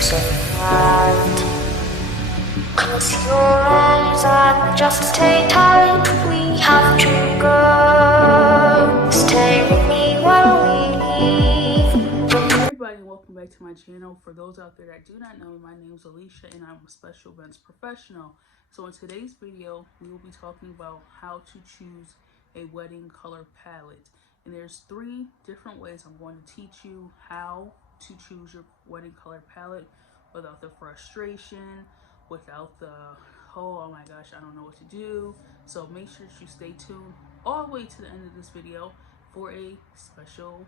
so right. Close your eyes and just stay tight. We have to go. Stay with me while we leave. Hey everybody, and welcome back to my channel. For those out there that do not know, my name is Alicia and I'm a special events professional. So in today's video, we will be talking about how to choose a wedding color palette. And there's 3 different ways I'm going to teach you how to choose your wedding color palette without the frustration, without the, oh my gosh, I don't know what to do. So make sure that you stay tuned all the way to the end of this video for a special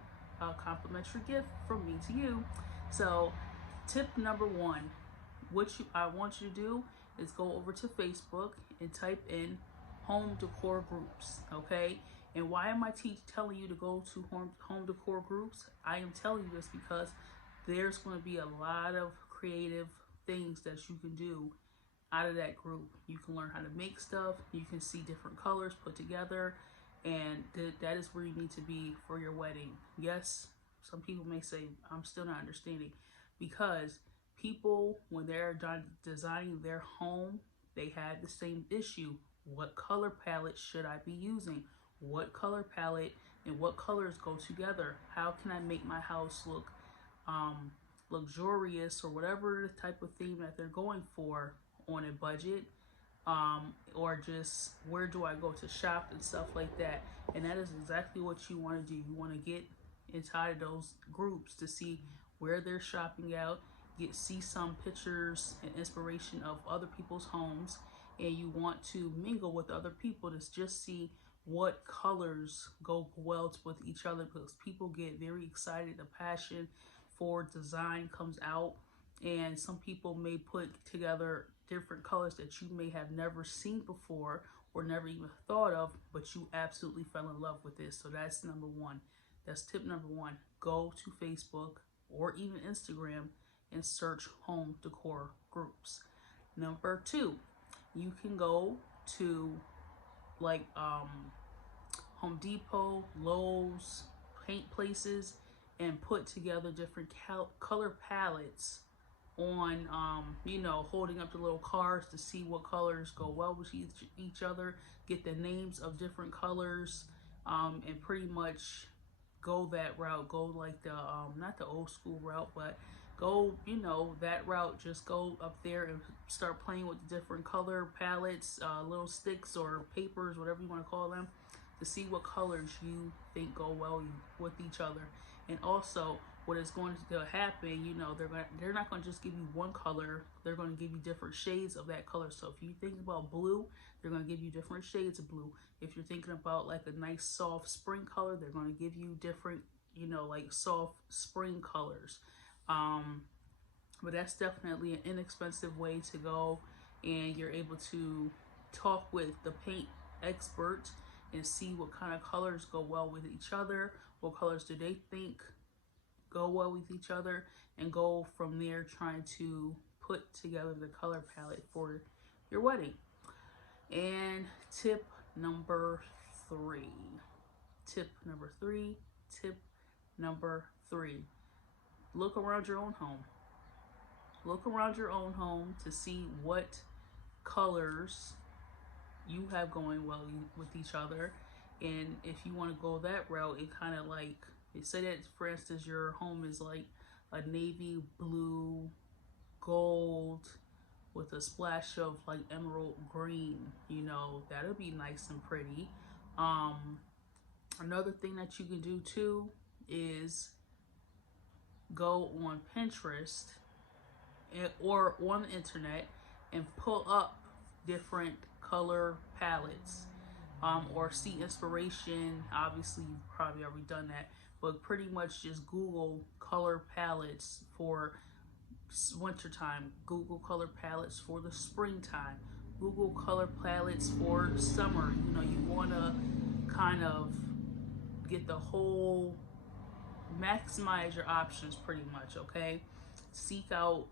complimentary gift from me to you. So tip number 1, what I want you to do is go over to Facebook and type in home decor groups, okay? And why am I telling you to go to home decor groups? I am telling you this because there's going to be a lot of creative things that you can do out of that group. You can learn how to make stuff, you can see different colors put together, and that is where you need to be for your wedding. Yes, some people may say, I'm still not understanding, because people, when they're designing their home, they had the same issue. What color palette should I be using? What color palette and what colors go together? How can I make my house look luxurious, or whatever the type of theme that they're going for on a budget, or just where do I go to shop and stuff like that. And that is exactly what you want to do. You want to get inside those groups to see where they're shopping out, see some pictures and inspiration of other people's homes, and you want to mingle with other people to just see what colors go well with each other, because people get very excited. The passion for design comes out, and some people may put together different colors that you may have never seen before or never even thought of, but you absolutely fell in love with this. So that's number 1. That's tip number 1. Go to Facebook or even Instagram and search home decor groups. Number 2, you can go to like Home Depot, Lowe's, paint places, and put together different color palettes on, holding up the little cards to see what colors go well with each other, get the names of different colors, and pretty much go that route. Go like the, not the old school route, but go, that route. Just go up there and start playing with the different color palettes, little sticks or papers, whatever you want to call them, to see what colors you think go well with each other. And also, what is going to happen, they're not going to just give you one color, they're going to give you different shades of that color. So if you think about blue, they're going to give you different shades of blue. If you're thinking about like a nice soft spring color, they're going to give you different, like soft spring colors. But that's definitely an inexpensive way to go, and you're able to talk with the paint expert and see what kind of colors go well with each other, what colors do they think go well with each other, and go from there trying to put together the color palette for your wedding. And tip number 3, look around your own home. Look around your own home to see what colors you have going well with each other. And if you want to go that route, it kind of like, say that for instance your home is like a navy blue gold with a splash of like emerald green, that'll be nice and pretty. Another thing that you can do too is go on Pinterest or on the internet and pull up different color palettes, or see inspiration. Obviously you've probably already done that, but pretty much just Google color palettes for wintertime, Google color palettes for the springtime, Google color palettes for summer. You want to kind of get the whole, maximize your options pretty much, okay? Seek out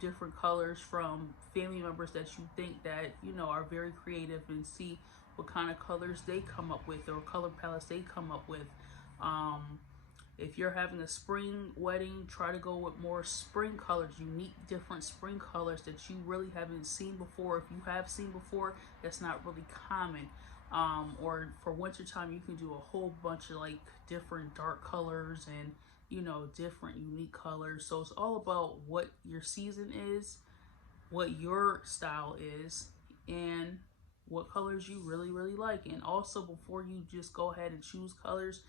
different colors from family members that you think that are very creative, and see what kind of colors they come up with, or color palettes they come up with. If you're having a spring wedding, try to go with more spring colors, unique, different spring colors that you really haven't seen before. If you have seen before, that's not really common. Or for wintertime, you can do a whole bunch of like different dark colors and, you know, different unique colors. So it's all about what your season is, what your style is, and what colors you really, really like. And also, before you just go ahead and choose colors,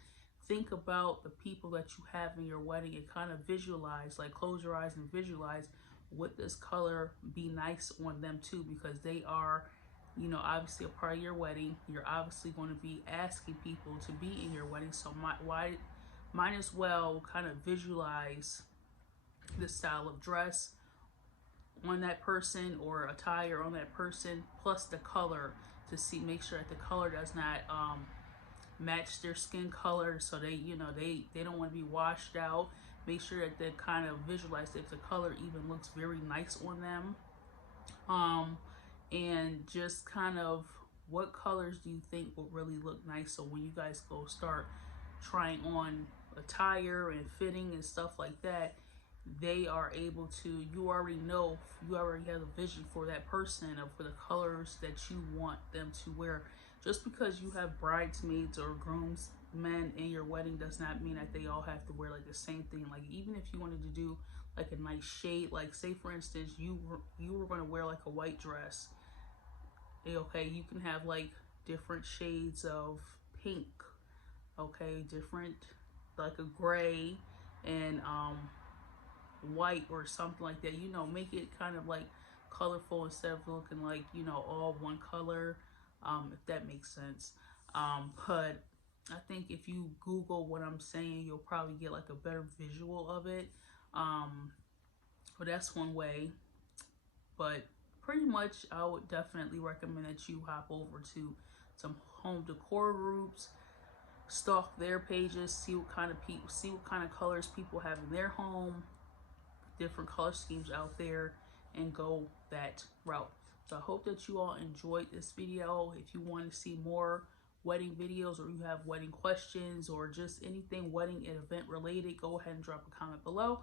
think about the people that you have in your wedding and kind of visualize, like close your eyes and visualize, would this color be nice on them too, because they are, you know, obviously a part of your wedding. You're obviously going to be asking people to be in your wedding, so might as well kind of visualize the style of dress on that person or attire on that person, plus the color, to make sure that the color does not match their skin color, so they, you know, they don't want to be washed out. Make sure that they kind of visualize if the color even looks very nice on them, and just kind of what colors do you think will really look nice, so when you guys go start trying on attire and fitting and stuff like that, they are able to, you already know, you already have a vision for that person of for the colors that you want them to wear. Just because you have bridesmaids or groomsmen in your wedding does not mean that they all have to wear like the same thing. Like even if you wanted to do like a nice shade, like say for instance you were going to wear like a white dress, okay, you can have like different shades of pink, okay, different, like a gray and white or something like that, you know, make it kind of like colorful instead of looking like, you know, all one color, if that makes sense. But I think if you Google what I'm saying, you'll probably get like a better visual of it. But that's one way. But pretty much I would definitely recommend that you hop over to some home decor groups, stalk their pages, see what kind of colors people have in their home, different color schemes out there, and go that route. So I hope that you all enjoyed this video. If you want to see more wedding videos, or you have wedding questions, or just anything wedding and event related, go ahead and drop a comment below.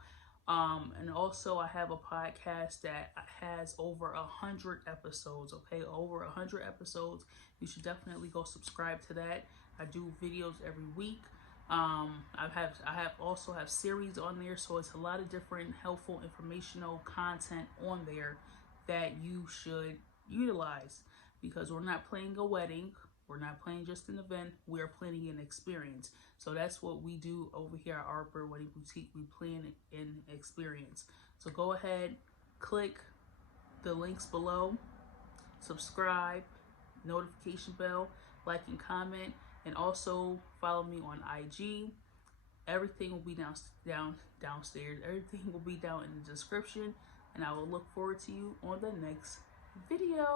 And also I have a podcast that has over 100 episodes, okay, over 100 episodes. You should definitely go subscribe to that. I do videos every week. I also have series on there, so it's a lot of different helpful informational content on there that you should utilize, because we're not planning a wedding, we're not planning just an event, we're planning an experience. So that's what we do over here at Arbor Wedding Boutique. We plan an experience. So go ahead, click the links below, subscribe, notification bell, like and comment, and also follow me on IG. Everything will be downstairs. Everything will be down in the description, and I will look forward to you on the next video.